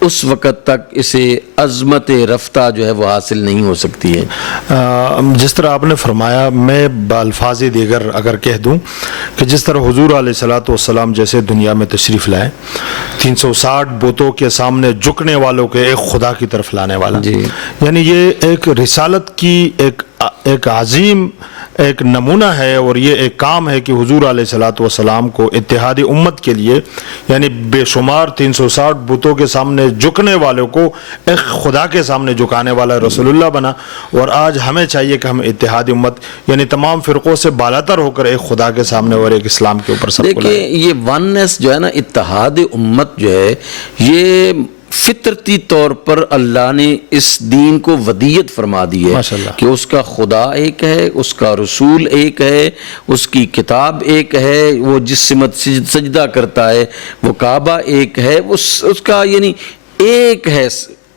اس وقت تک اسے عظمت رفتہ جو ہے وہ حاصل نہیں ہو سکتی ہے۔ جس طرح آپ نے فرمایا، میں بالفاظ دیگر اگر کہہ دوں کہ جس طرح حضور علیہ الصلوۃ والسلام جیسے دنیا میں تشریف لائے، 360 بتوں کے سامنے جھکنے والوں کے ایک خدا کی طرف لانے والا، یعنی یہ ایک رسالت کی ایک عظیم ایک نمونہ ہے، اور یہ ایک کام ہے کہ حضور علیہ الصلوۃ والسلام کو اتحادی امت کے لیے، یعنی بے شمار 360 بتوں کے سامنے جھکنے والوں کو ایک خدا کے سامنے جھکانے والا رسول اللہ بنا۔ اور آج ہمیں چاہیے کہ ہم اتحادی امت یعنی تمام فرقوں سے بالاتر ہو کر ایک خدا کے سامنے اور ایک اسلام کے اوپر سب کو لائیں۔ دیکھیں یہ وننس جو ہے نا، اتحاد امت جو ہے، یہ فطرتی طور پر اللہ نے اس دین کو ودیت فرما دی ہے کہ اس کا خدا ایک ہے، اس کا رسول ایک ہے، اس کی کتاب ایک ہے، وہ جس سمت سجدہ کرتا ہے وہ کعبہ ایک ہے، اس کا یعنی ایک ہے،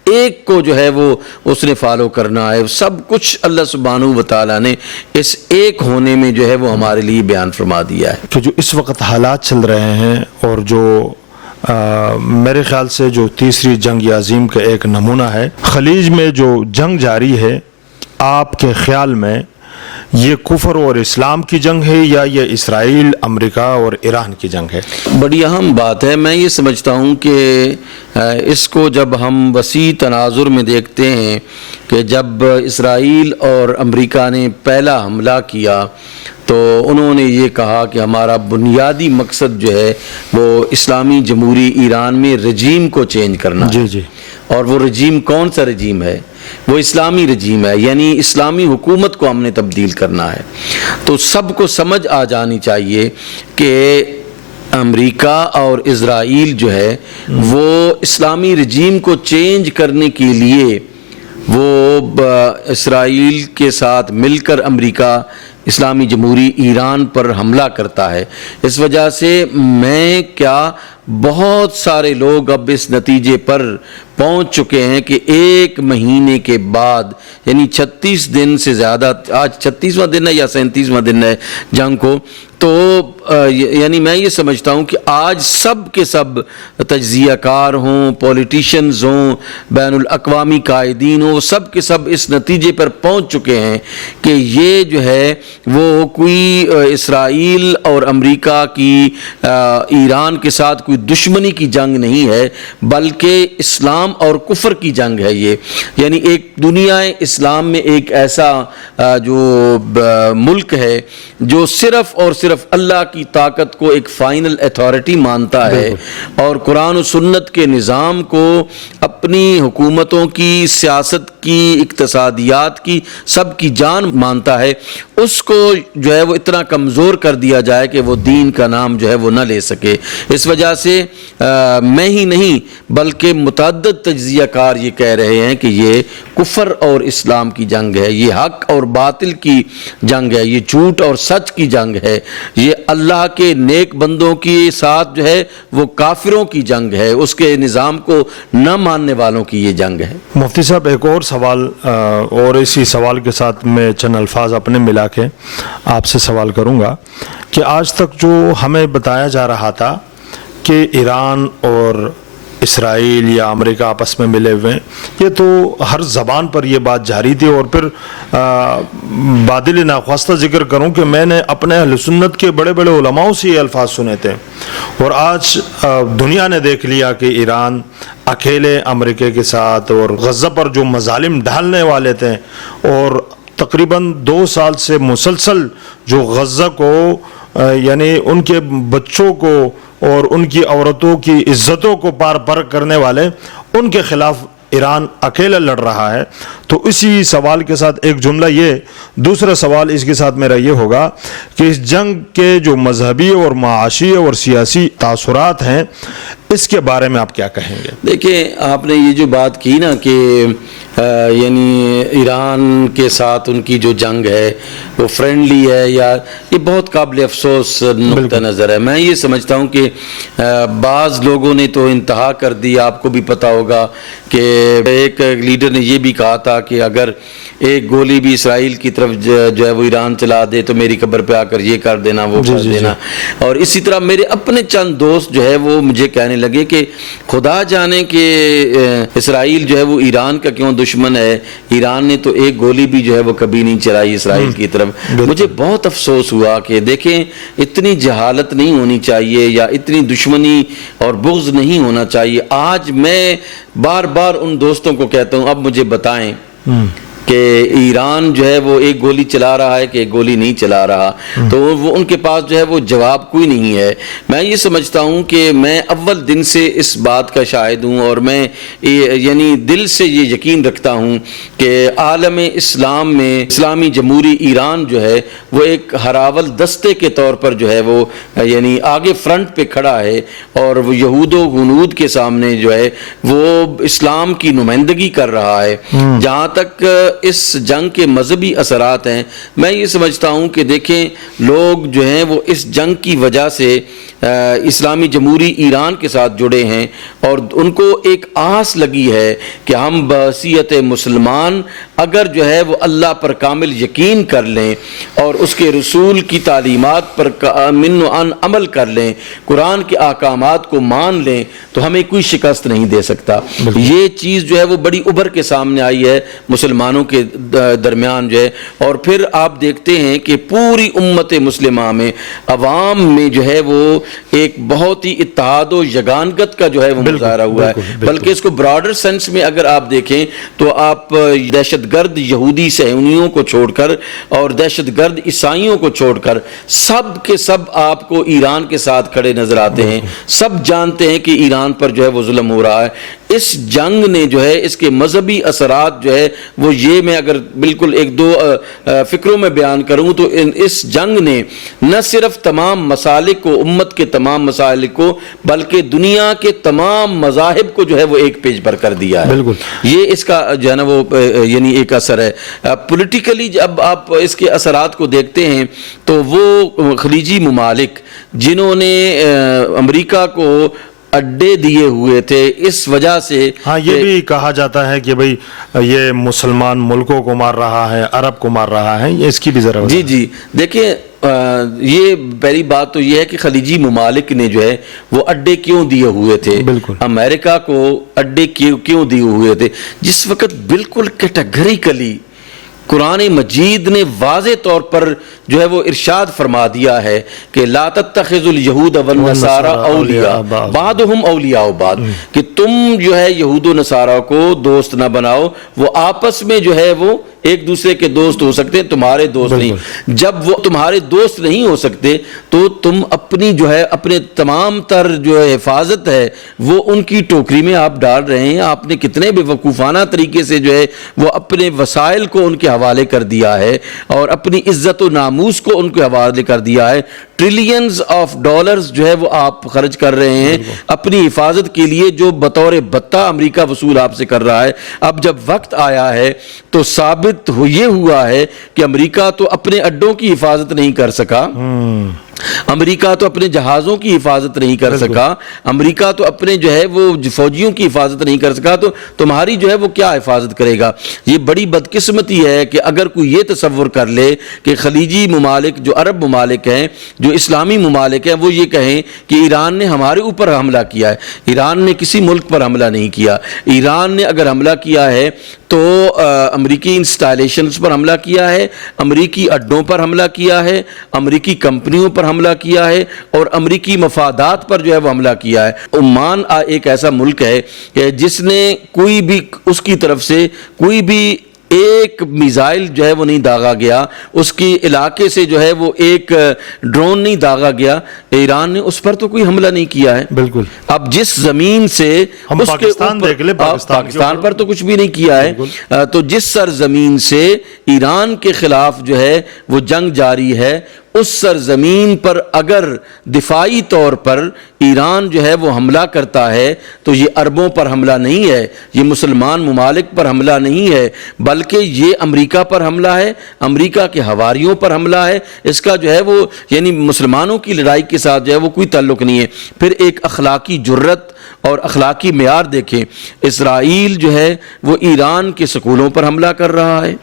ایک کو جو ہے وہ اس نے فالو کرنا ہے۔ سب کچھ اللہ سبحانہ و تعالیٰ نے اس ایک ہونے میں جو ہے وہ ہمارے لیے بیان فرما دیا ہے کہ جو اس وقت حالات چل رہے ہیں، اور جو میرے خیال سے جو تیسری جنگ عظیم کا ایک نمونہ ہے، خلیج میں جو جنگ جاری ہے، آپ کے خیال میں یہ کفر اور اسلام کی جنگ ہے یا یہ اسرائیل، امریکہ اور ایران کی جنگ ہے؟ بڑی اہم بات ہے۔ میں یہ سمجھتا ہوں کہ اس کو جب ہم وسیع تناظر میں دیکھتے ہیں کہ جب اسرائیل اور امریکہ نے پہلا حملہ کیا تو انہوں نے یہ کہا کہ ہمارا بنیادی مقصد جو ہے وہ اسلامی جمہوری ایران میں رجیم کو چینج کرنا ہے۔ جی۔ اور وہ رجیم کون سا رجیم ہے؟ وہ اسلامی رجیم ہے، یعنی اسلامی حکومت کو ہم نے تبدیل کرنا ہے۔ تو سب کو سمجھ آ جانی چاہیے کہ امریکہ اور اسرائیل جو ہے وہ اسلامی رجیم کو چینج کرنے کے لیے وہ اسرائیل کے ساتھ مل کر امریکہ اسلامی جمہوری ایران پر حملہ کرتا ہے۔ اس وجہ سے بہت سارے لوگ اب اس نتیجے پر پہنچ چکے ہیں کہ ایک مہینے کے بعد، یعنی 36 دن سے زیادہ، آج 36واں دن ہے یا 37واں دن ہے جنگ کو، تو یعنی میں یہ سمجھتا ہوں کہ آج سب کے سب تجزیہ کار ہوں، پولیٹیشنز ہوں، بین الاقوامی قائدین ہوں، وہ سب کے سب اس نتیجے پر پہنچ چکے ہیں کہ یہ جو ہے وہ کوئی اسرائیل اور امریکہ کی ایران کے ساتھ کوئی دشمنی کی جنگ نہیں ہے، بلکہ اسلام اور کفر کی جنگ ہے یہ۔ یعنی ایک دنیا اسلام میں ایک ایسا جو ملک ہے جو صرف اور صرف اللہ کی طاقت کو ایک فائنل اتھارٹی مانتا ہے اور قرآن و سنت کے نظام کو اپنی حکومتوں کی، سیاست کی، اقتصادیات کی، سب کی جان مانتا ہے، اس کو جو ہے وہ اتنا کمزور کر دیا جائے کہ وہ دین کا نام جو ہے وہ نہ لے سکے۔ اس وجہ سے میں ہی نہیں بلکہ متعدد تجزیہ کار یہ کہہ رہے ہیں کہ یہ کفر اور اسلام کی جنگ ہے، یہ حق اور باطل کی جنگ ہے، یہ جھوٹ اور سچ کی جنگ ہے، یہ اللہ کے نیک بندوں کے ساتھ جو ہے وہ کافروں کی جنگ ہے، اس کے نظام کو نہ ماننے والوں کی یہ جنگ ہے۔ مفتی صاحب ایک اور سوال، اور اسی سوال کے ساتھ میں چند الفاظ اپنے ملا کے آپ سے سوال کروں گا کہ آج تک جو ہمیں بتایا جا رہا تھا کہ ایران اور اسرائیل یا امریکہ آپس میں ملے ہوئے ہیں، یہ تو ہر زبان پر یہ بات جاری تھی، اور پھر بادل ناخواستہ ذکر کروں کہ میں نے اپنے اہل سنت کے بڑے بڑے علماؤں سے یہ الفاظ سنے تھے، اور آج دنیا نے دیکھ لیا کہ ایران اکیلے امریکہ کے ساتھ اور غزہ پر جو مظالم ڈھالنے والے تھے، اور تقریباً 2 سال سے مسلسل جو غزہ کو یعنی ان کے بچوں کو اور ان کی عورتوں کی عزتوں کو پار کرنے والے، ان کے خلاف ایران اکیلا لڑ رہا ہے۔ تو اسی سوال کے ساتھ ایک جملہ یہ، دوسرا سوال اس کے ساتھ میرا یہ ہوگا کہ اس جنگ کے جو مذہبی اور معاشی اور سیاسی تاثرات ہیں، اس کے بارے میں آپ کیا کہیں گے؟ دیکھیں، آپ نے یہ جو بات کی نا کہ یعنی ایران کے ساتھ ان کی جو جنگ ہے وہ فرینڈلی ہے، یا یہ بہت قابل افسوس نقطہ نظر ہے۔ میں یہ سمجھتا ہوں کہ بعض لوگوں نے تو انتہا کر دی، آپ کو بھی پتہ ہوگا کہ ایک لیڈر نے یہ بھی کہا تھا کہ اگر ایک گولی بھی اسرائیل کی طرف جو ہے وہ ایران چلا دے تو میری قبر پہ آ کر یہ کر دینا وہ کر دینا. اور اسی طرح میرے اپنے چند دوست جو ہے وہ مجھے کہنے لگے کہ خدا جانے کہ اسرائیل جو ہے وہ ایران کا کیوں دشمن ہے, ایران نے تو ایک گولی بھی جو ہے وہ کبھی نہیں چلائی اسرائیل کی طرف. مجھے بہت افسوس ہوا کہ دیکھیں اتنی جہالت نہیں ہونی چاہیے یا اتنی دشمنی اور بغض نہیں ہونا چاہیے. آج میں بار بار ان دوستوں کو کہتا ہوں اب مجھے بتائیں کہ ایران جو ہے وہ ایک گولی چلا رہا ہے کہ ایک گولی نہیں چلا رہا, تو وہ ان کے پاس جو ہے وہ جواب کوئی نہیں ہے. میں یہ سمجھتا ہوں کہ میں اول دن سے اس بات کا شاہد ہوں اور میں یعنی دل سے یہ یقین رکھتا ہوں کہ عالم اسلام میں اسلامی جمہوری ایران جو ہے وہ ایک ہراول دستے کے طور پر جو ہے وہ یعنی آگے فرنٹ پہ کھڑا ہے اور وہ یہود و غنود کے سامنے جو ہے وہ اسلام کی نمائندگی کر رہا ہے. جہاں تک اس جنگ کے مذہبی اثرات ہیں, میں یہ سمجھتا ہوں کہ دیکھیں لوگ جو ہیں وہ اس جنگ کی وجہ سے اسلامی جمہوری ایران کے ساتھ جڑے ہیں اور ان کو ایک آس لگی ہے کہ ہم بحیثیت مسلمان اگر جو ہے وہ اللہ پر کامل یقین کر لیں اور اس کے رسول کی تعلیمات پر من و عن عمل کر لیں, قرآن کے احکامات کو مان لیں, تو ہمیں کوئی شکست نہیں دے سکتا. یہ چیز جو ہے وہ بڑی ابھر کے سامنے آئی ہے مسلمانوں کے درمیان جو ہے. اور پھر آپ دیکھتے ہیں کہ پوری امت مسلمہ میں عوام میں جو ہے وہ ایک بہت ہی اتحاد و یگانگت کا جو ہے وہ مظاہرہ ہوا ہے. بلکہ اس کو براڈر سینس میں اگر آپ دیکھیں تو آپ دہشت گرد یہودی صہیونیوں کو چھوڑ کر اور دہشت گرد عیسائیوں کو چھوڑ کر سب کے سب آپ کو ایران کے ساتھ کھڑے نظر آتے ہیں. سب جانتے ہیں کہ ایران پر جو ہے وہ ظلم ہو رہا ہے. اس جنگ نے جو ہے اس کے مذہبی اثرات جو ہے وہ یہ میں اگر بالکل ایک دو فکروں میں بیان کروں تو اس جنگ نے نہ صرف تمام مسالک کو, امت کے تمام مسالک کو, بلکہ دنیا کے تمام مذاہب کو جو ہے وہ ایک پیج پر کر دیا ہے. یہ اس کا جو ہے نا وہ یعنی ایک اثر ہے. پولیٹیکلی جب آپ اس کے اثرات کو دیکھتے ہیں تو وہ خلیجی ممالک جنہوں نے امریکہ کو اڈے دیے ہوئے تھے اس وجہ سے, ہاں یہ بھی کہا جاتا ہے کہ بھئی یہ مسلمان ملکوں کو مار رہا ہے, عرب کو مار رہا ہے, یہ اس کی بھی ضرورت ہے. جی دیکھیں یہ پہلی بات تو یہ ہے کہ خلیجی ممالک نے جو ہے وہ اڈے کیوں دیے ہوئے تھے, امریکہ کو اڈے کیوں دیے ہوئے تھے, جس وقت بالکل کیٹیگریکلی قرآن مجید نے واضح طور پر جو ہے وہ ارشاد فرما دیا ہے کہ لا تتخذوا اليهود والنصارى اولیاء بعضهم اولیاء بعض, کہ تم جو ہے یہود و نصارہ کو دوست نہ بناؤ, وہ آپس میں جو ہے وہ ایک دوسرے کے دوست ہو سکتے ہیں, تمہارے دوست نہیں. جب وہ تمہارے دوست نہیں ہو سکتے تو تم اپنی جو ہے اپنے تمام تر جو ہے حفاظت ہے وہ ان کی ٹوکری میں آپ ڈال رہے ہیں. آپ نے کتنے بے وقوفانہ طریقے سے جو ہے وہ اپنے وسائل کو ان کے حوالے کر دیا ہے اور اپنی عزت و ناموس کو ان کے حوالے کر دیا ہے. ٹریلینز آف ڈالرز جو ہے وہ آپ خرچ کر رہے ہیں اپنی حفاظت کے لیے, جو بطور بتہ امریکہ وصول آپ سے کر رہا ہے. اب جب وقت آیا ہے تو ثابت یہ ہوا ہے کہ امریکہ تو اپنے اڈوں کی حفاظت نہیں کر سکا, امریکہ تو اپنے جہازوں کی حفاظت نہیں کر سکا, امریکہ تو اپنے جو ہے وہ فوجیوں کی حفاظت نہیں کر سکا, تو تمہاری جو ہے وہ کیا حفاظت کرے گا. یہ بڑی بدقسمتی ہے کہ اگر کوئی یہ تصور کر لے کہ خلیجی ممالک جو عرب ممالک ہیں, جو اسلامی ممالک ہیں, وہ یہ کہیں کہ ایران نے ہمارے اوپر حملہ کیا ہے. ایران نے کسی ملک پر حملہ نہیں کیا. ایران نے اگر حملہ کیا ہے تو امریکی انسٹالیشنز پر حملہ کیا ہے, امریکی اڈوں پر حملہ کیا ہے, امریکی کمپنیوں پر حملہ کیا ہے اور امریکی مفادات پر جو ہے وہ حملہ کیا ہے. عمان ایک ایسا ملک ہے کہ جس نے کوئی بھی اس کی طرف سے کوئی بھی ایک میزائل جو ہے وہ نہیں داغا گیا, اس کی علاقے سے جو ہے وہ ایک ڈرون نہیں داغا گیا. ایران نے اس پر تو کوئی حملہ نہیں کیا ہے. بالکل. اب جس زمین سے اس کے پاکستان پر تو کچھ بھی نہیں کیا ہے, تو جس سرزمین سے ایران کے خلاف جو ہے وہ جنگ جاری ہے, اس سرزمین پر اگر دفاعی طور پر ایران جو ہے وہ حملہ کرتا ہے تو یہ عربوں پر حملہ نہیں ہے, یہ مسلمان ممالک پر حملہ نہیں ہے, بلکہ یہ امریکہ پر حملہ ہے, امریکہ کے حواریوں پر حملہ ہے. اس کا جو ہے وہ یعنی مسلمانوں کی لڑائی کے ساتھ جو ہے وہ کوئی تعلق نہیں ہے. پھر ایک اخلاقی جرت اور اخلاقی معیار دیکھیں. اسرائیل جو ہے وہ ایران کے سکولوں پر حملہ کر رہا ہے,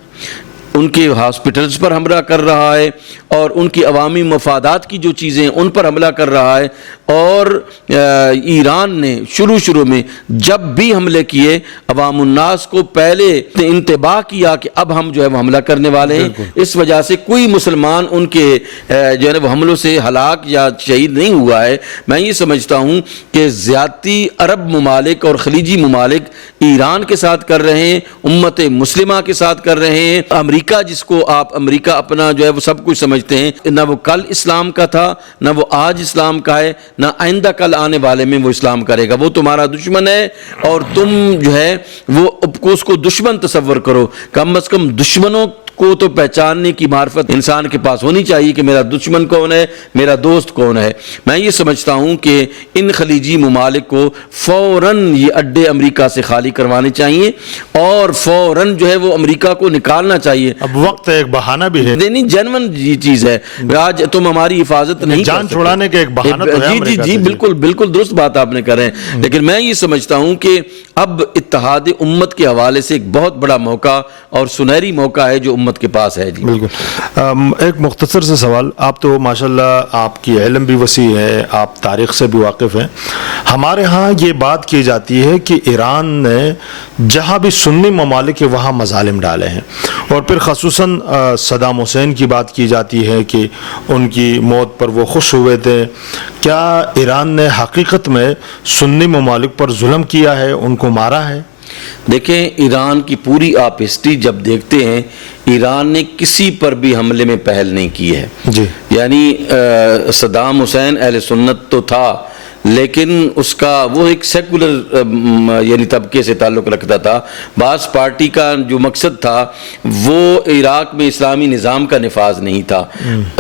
ان کے ہاسپٹلز پر حملہ کر رہا ہے, اور ان کی عوامی مفادات کی جو چیزیں ہیں ان پر حملہ کر رہا ہے. اور ایران نے شروع میں جب بھی حملے کیے عوام الناس کو پہلے انتباہ کیا کہ اب ہم جو ہے وہ حملہ کرنے والے ہیں. اس وجہ سے کوئی مسلمان ان کے جو ہے وہ حملوں سے ہلاک یا شہید نہیں ہوا ہے. میں یہ سمجھتا ہوں کہ زیادتی عرب ممالک اور خلیجی ممالک ایران کے ساتھ کر رہے ہیں, امت مسلمہ کے ساتھ کر رہے ہیں. امریکہ جس کو آپ امریکہ اپنا جو ہے وہ سب کچھ سمجھتے ہیں, نہ وہ کل اسلام کا تھا, نہ وہ آج اسلام کا ہے, نہ آئندہ کل آنے والے میں وہ اسلام کرے گا. وہ تمہارا دشمن ہے, اور تم جو ہے وہ اس کو دشمن تصور کرو. کم از کم دشمنوں کو تو پہچاننے کی معرفت انسان کے پاس ہونی چاہیے کہ میرا دشمن کون ہے, میرا دوست کون ہے. میں یہ سمجھتا ہوں کہ ان خلیجی ممالک کو فوراً یہ اڈے امریکہ سے خالی کروانے چاہیے, اور فوراً جو ہے وہ امریکہ کو نکالنا چاہیے. اب وقت ایک بہانہ بھی ہے, نہیں جنون یہ چیز ہے. آج تم ہماری حفاظت نہیں جان چھڑانے کا ایک بہانہ تو ہے. جی بالکل درست بات آپ نے کر رہے ہیں. لیکن میں یہ سمجھتا ہوں کہ اب اتحاد امت کے حوالے سے ایک بہت بڑا موقع اور سنہری موقع ہے جو امت کے پاس ہے. جی بالکل. ایک مختصر سے سوال, آپ تو ماشاءاللہ آپ کی علم بھی وسیع ہے, آپ تاریخ سے بھی واقف ہیں. ہمارے ہاں یہ بات کی جاتی ہے کہ ایران نے جہاں بھی سنی ممالک کے وہاں مظالم ڈالے ہیں, اور پھر خصوصاً صدام حسین کی بات کی جاتی ہے کہ ان کی موت پر وہ خوش ہوئے تھے. کیا ایران نے حقیقت میں سنی ممالک پر ظلم کیا ہے, ان کو مارا ہے؟ دیکھیں ایران کی پوری آپ ہسٹری جب دیکھتے ہیں, ایران نے کسی پر بھی حملے میں پہل نہیں کی ہے. جی یعنی صدام حسین اہل سنت تو تھا, لیکن اس کا وہ ایک سیکولر یعنی طبقے سے تعلق رکھتا تھا. بعض پارٹی کا جو مقصد تھا وہ عراق میں اسلامی نظام کا نفاذ نہیں تھا,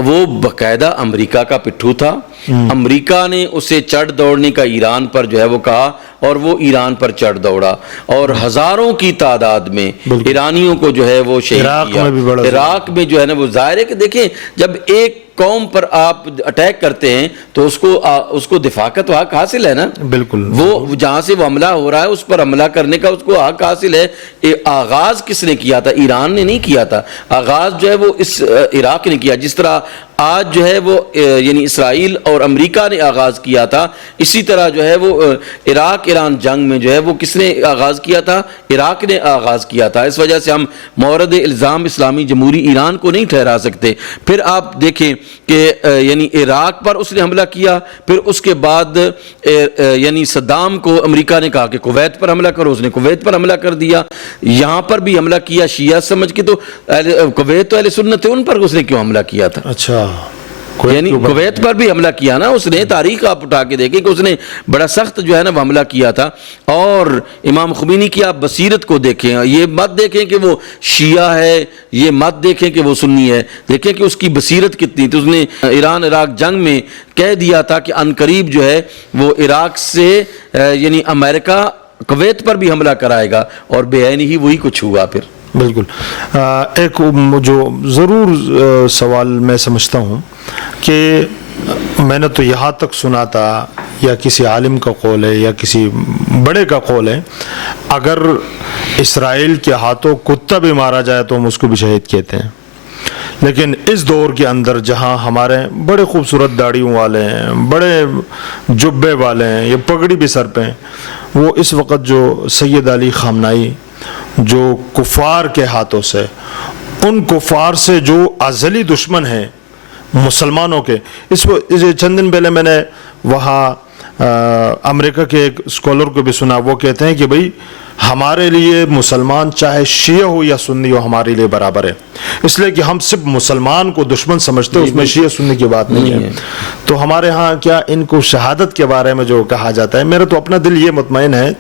وہ باقاعدہ امریکہ کا پٹھو تھا. امریکہ نے اسے چڑھ دوڑنے کا ایران پر جو ہے وہ کہا, اور وہ ایران پر چڑھ دوڑا, اور ہزاروں کی تعداد میں ایرانیوں کو جو ہے وہ شہید کیا. عراق میں جو ہے نا وہ ظاہر ہے کہ دیکھیں جب ایک قوم پر آپ اٹیک کرتے ہیں تو اس کو دفاع کا تو حق حاصل ہے نا. بالکل. وہ جہاں سے وہ حملہ ہو رہا ہے اس پر حملہ کرنے کا اس کو حق حاصل ہے. آغاز کس نے کیا تھا؟ ایران نے نہیں کیا تھا. آغاز جو ہے وہ اس عراق نے کیا. جس طرح آج جو ہے وہ یعنی اسرائیل اور امریکہ نے آغاز کیا تھا, اسی طرح جو ہے وہ عراق ایران جنگ میں جو ہے وہ کس نے آغاز کیا تھا؟ عراق نے آغاز کیا تھا. اس وجہ سے ہم مورد الزام اسلامی جمہوری ایران کو نہیں ٹھہرا سکتے. پھر آپ دیکھیں کہ یعنی عراق پر اس نے حملہ کیا, پھر اس کے بعد یعنی صدام کو امریکہ نے کہا کہ کویت پر حملہ کرو, اس نے کویت پر حملہ کر دیا. یہاں پر بھی حملہ کیا شیعہ سمجھ کے, تو کویت تو اہل سنت ہے, ان پر اس نے کیوں حملہ کیا تھا؟ اچھا, یعنی کویت پر بھی حملہ کیا نا اس نے. تاریخ آپ اٹھا کے دیکھیں کہ اس نے بڑا سخت جو ہے نا وہ حملہ کیا تھا. اور امام خمینی کی آپ بصیرت کو دیکھیں, یہ مت دیکھیں کہ وہ شیعہ ہے, یہ مت دیکھیں کہ وہ سنی ہے, دیکھیں کہ اس کی بصیرت کتنی تھی. اس نے ایران عراق جنگ میں کہہ دیا تھا کہ ان قریب جو ہے وہ عراق سے یعنی امریکہ کویت پر بھی حملہ کرائے گا, اور بے عینی ہی وہی کچھ ہوا. پھر بالکل. ایک جو ضرور سوال میں سمجھتا ہوں کہ میں نے تو یہاں تک سنا تھا, یا کسی عالم کا قول ہے یا کسی بڑے کا قول ہے, اگر اسرائیل کے ہاتھوں کتا بھی مارا جائے تو ہم اس کو بھی شہید کہتے ہیں. لیکن اس دور کے اندر جہاں ہمارے بڑے خوبصورت داڑھیوں والے ہیں, بڑے جبے والے ہیں, یہ پگڑی بھی سر پہ ہیں, وہ اس وقت جو سید علی خامنائی جو کفار کے ہاتھوں سے, ان کفار سے جو ازلی دشمن ہیں مسلمانوں کے, چند دن پہلے میں نے وہاں امریکہ کے ایک اسکالر کو بھی سنا, وہ کہتے ہیں کہ بھئی ہمارے لیے مسلمان چاہے شیعہ ہو یا سنی ہو ہمارے لیے برابر ہے, اس لیے کہ ہم صرف مسلمان کو دشمن سمجھتے ہیں, اس میں شیعہ سنی کی بات نہیں ہے. تو ہمارے ہاں کیا ان کو شہادت کے بارے میں جو کہا جاتا ہے, میرا تو اپنا دل یہ مطمئن ہے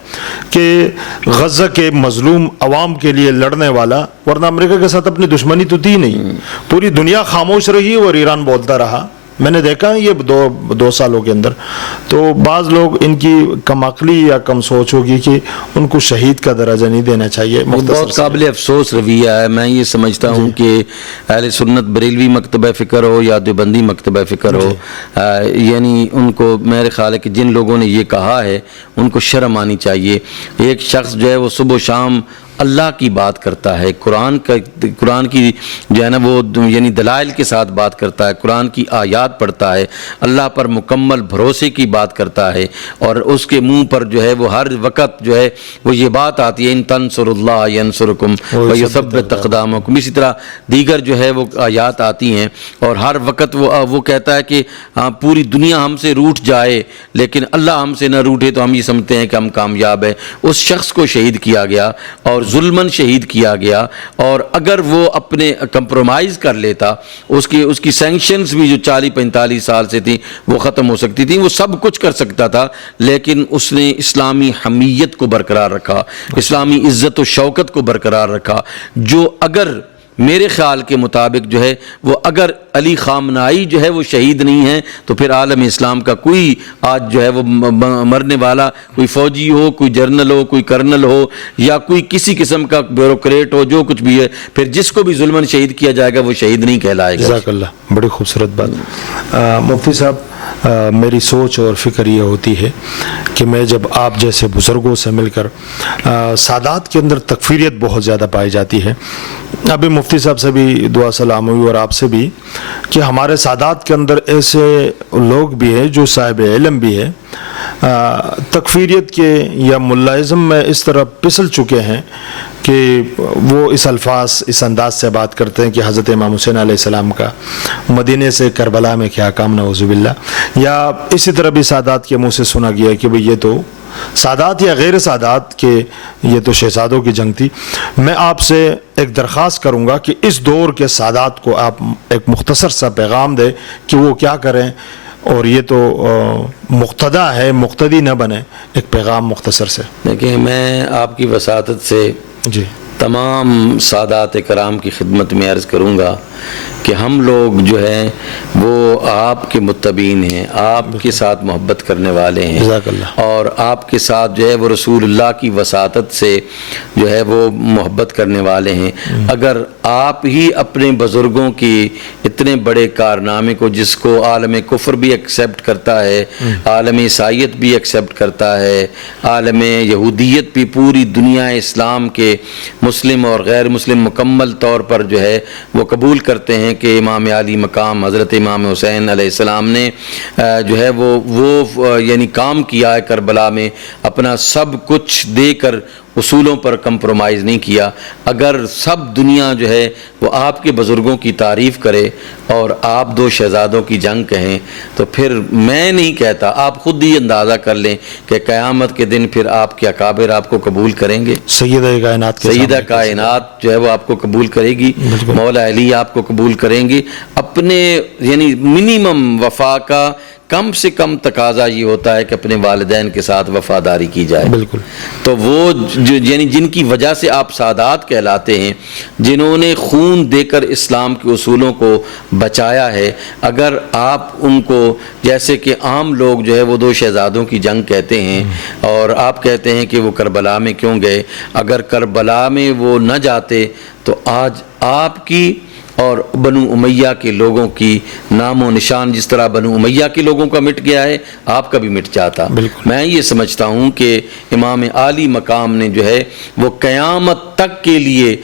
کہ غزہ کے مظلوم عوام کے لیے لڑنے والا, ورنہ امریکہ کے ساتھ اپنی دشمنی تو تھی نہیں, پوری دنیا خاموش رہی اور ایران بولتا رہا, میں نے دیکھا ہے یہ دو سالوں کے اندر، تو بعض لوگ ان کی کم عقلی یا کم سوچ ہوگی کہ ان کو شہید کا درجہ نہیں دینا چاہیے. بہت قابل افسوس رویہ ہے. میں یہ سمجھتا ہوں کہ اہل سنت بریلوی مکتبہ فکر ہو یا دیوبندی مکتبہ فکر ہو، یعنی ان کو میرے خیال ہے کہ جن لوگوں نے یہ کہا ہے ان کو شرم آنی چاہیے. ایک شخص جو ہے وہ صبح و شام اللہ کی بات کرتا ہے، قرآن کی جو ہے نا وہ یعنی دلائل کے ساتھ بات کرتا ہے، قرآن کی آیات پڑھتا ہے، اللہ پر مکمل بھروسے کی بات کرتا ہے، اور اس کے منہ پر جو ہے وہ ہر وقت جو ہے وہ یہ بات آتی ہے ان تنصر اللہ ینصرکم ویثبت اقدامکم. اسی طرح دیگر جو ہے وہ آیات آتی ہیں، اور ہر وقت وہ کہتا ہے کہ پوری دنیا ہم سے روٹھ جائے لیکن اللہ ہم سے نہ روٹھے تو ہم یہ سمجھتے ہیں کہ ہم کامیاب ہیں. اس شخص کو شہید کیا گیا اور ظلماً شہید کیا گیا، اور اگر وہ اپنے کمپرومائز کر لیتا، اس کی سینکشنز بھی جو 40-45 سال سے تھیں وہ ختم ہو سکتی تھیں، وہ سب کچھ کر سکتا تھا، لیکن اس نے اسلامی حمیت کو برقرار رکھا، اسلامی عزت و شوکت کو برقرار رکھا. جو اگر میرے خیال کے مطابق جو ہے وہ اگر علی خامنائی جو ہے وہ شہید نہیں ہے تو پھر عالم اسلام کا کوئی آج جو ہے وہ مرنے والا، کوئی فوجی ہو، کوئی جرنل ہو، کوئی کرنل ہو، یا کوئی کسی قسم کا بیوروکریٹ ہو، جو کچھ بھی ہے، پھر جس کو بھی ظلماً شہید کیا جائے گا وہ شہید نہیں کہلائے گا. جزاک اللہ، بڑی خوبصورت بات. مفتی صاحب، میری سوچ اور فکر یہ ہوتی ہے کہ میں جب آپ جیسے بزرگوں سے مل کر سادات کے اندر تکفیریت بہت زیادہ پائی جاتی ہے. ابھی مفتی صاحب سے بھی دعا سلام ہوئی اور آپ سے بھی کہ ہمارے سادات کے اندر ایسے لوگ بھی ہیں جو صاحب علم بھی ہے، تکفیریت کے یا ملائزم میں اس طرح پسل چکے ہیں کہ وہ اس الفاظ اس انداز سے بات کرتے ہیں کہ حضرت امام حسین علیہ السلام کا مدینے سے کربلا میں کیا کام، نعوذ باللہ. یا اسی طرح بھی سادات کے منہ سے سنا گیا کہ بھئی یہ تو سادات یا غیر سادات کے یہ تو شہزادوں کی جنگ تھی. میں آپ سے ایک درخواست کروں گا کہ اس دور کے سادات کو آپ ایک مختصر سا پیغام دیں کہ وہ کیا کریں، اور یہ تو مقتدی ہے، مقتدی نہ بنے. ایک پیغام مختصر سے. دیکھیں، میں آپ کی وساطت سے جی تمام سادات کرام کی خدمت میں عرض کروں گا کہ ہم لوگ جو ہیں وہ آپ کے متبعین ہیں، آپ کے ساتھ محبت کرنے والے ہیں، جزاک اللہ. اور آپ کے ساتھ جو ہے وہ رسول اللہ کی وساطت سے جو ہے وہ محبت کرنے والے ہیں. اگر آپ ہی اپنے بزرگوں کی اتنے بڑے کارنامے کو، جس کو عالم کفر بھی ایکسیپٹ کرتا ہے، عالم عیسائیت بھی ایکسیپٹ کرتا ہے، عالم یہودیت بھی، پوری دنیا اسلام کے مسلم اور غیر مسلم مکمل طور پر جو ہے وہ قبول کرتے ہیں کہ امام علی مقام حضرت امام حسین علیہ السلام نے جو ہے وہ یعنی کام کیا ہے کربلا میں، اپنا سب کچھ دے کر اصولوں پر کمپرومائز نہیں کیا. اگر سب دنیا جو ہے وہ آپ کے بزرگوں کی تعریف کرے اور آپ دو شہزادوں کی جنگ کہیں تو پھر میں نہیں کہتا، آپ خود ہی اندازہ کر لیں کہ قیامت کے دن پھر آپ کے اکابر آپ کو قبول کریں گے. سیدہ کائنات جو ہے وہ آپ کو قبول کرے گی، مولا علی آپ کو قبول کریں گے. اپنے یعنی منیمم وفا کا کم سے کم تقاضا یہ ہوتا ہے کہ اپنے والدین کے ساتھ وفاداری کی جائے. بالکل. تو وہ یعنی جن کی وجہ سے آپ سادات کہلاتے ہیں، جنہوں نے خون دے کر اسلام کے اصولوں کو بچایا ہے، اگر آپ ان کو جیسے کہ عام لوگ جو ہے وہ دو شہزادوں کی جنگ کہتے ہیں اور آپ کہتے ہیں کہ وہ کربلا میں کیوں گئے، اگر کربلا میں وہ نہ جاتے تو آج آپ کی اور بنو امیہ کے لوگوں کی نام و نشان جس طرح بنو امیہ کے لوگوں کا مٹ گیا ہے آپ کا بھی مٹ جاتا. میں یہ سمجھتا ہوں کہ امام عالی مقام نے جو ہے وہ قیامت تک کے لیے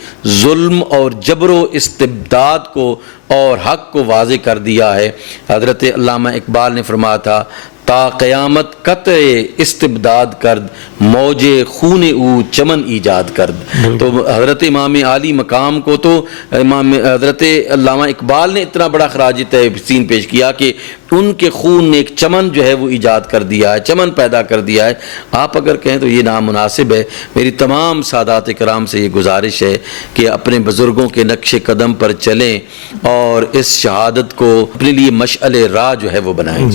ظلم اور جبر و استبداد کو اور حق کو واضح کر دیا ہے. حضرت علامہ اقبال نے فرمایا تھا، تا قیامت قطع استبداد کرد، موج خون او چمن ایجاد کرد. تو حضرت امام عالی مقام کو تو امام حضرت علامہ اقبال نے اتنا بڑا خراج تحسین پیش کیا کہ ان کے خون نے ایک چمن جو ہے وہ ایجاد کر دیا ہے، چمن پیدا کر دیا ہے. آپ اگر کہیں تو یہ نامناسب ہے. میری تمام سادات کرام سے یہ گزارش ہے کہ اپنے بزرگوں کے نقش قدم پر چلیں اور اس شہادت کو اپنے لیے مشعل راہ جو ہے وہ بنائیں.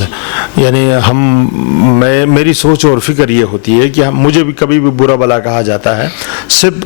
یعنی میری سوچ اور فکر یہ ہوتی ہے کہ مجھے بھی کبھی بھی برا بلا کہا جاتا ہے، صرف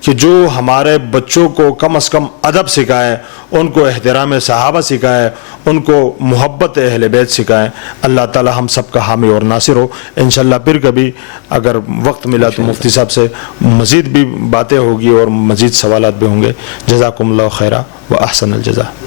کہ جو ہمارے بچوں کو کم از کم ادب سکھائے، ان کو احترام صحابہ سکھائے، ان کو محبت اہل بیت سکھائے۔ اللہ تعالی ہم سب کا حامی اور ناصر ہو۔ انشاءاللہ پھر کبھی اگر وقت ملا تو مفتی صاحب سے مزید بھی باتیں ہوگی اور مزید سوالات بھی ہوں گے۔ جزاکم اللہ خیرہ و احسن الجزا۔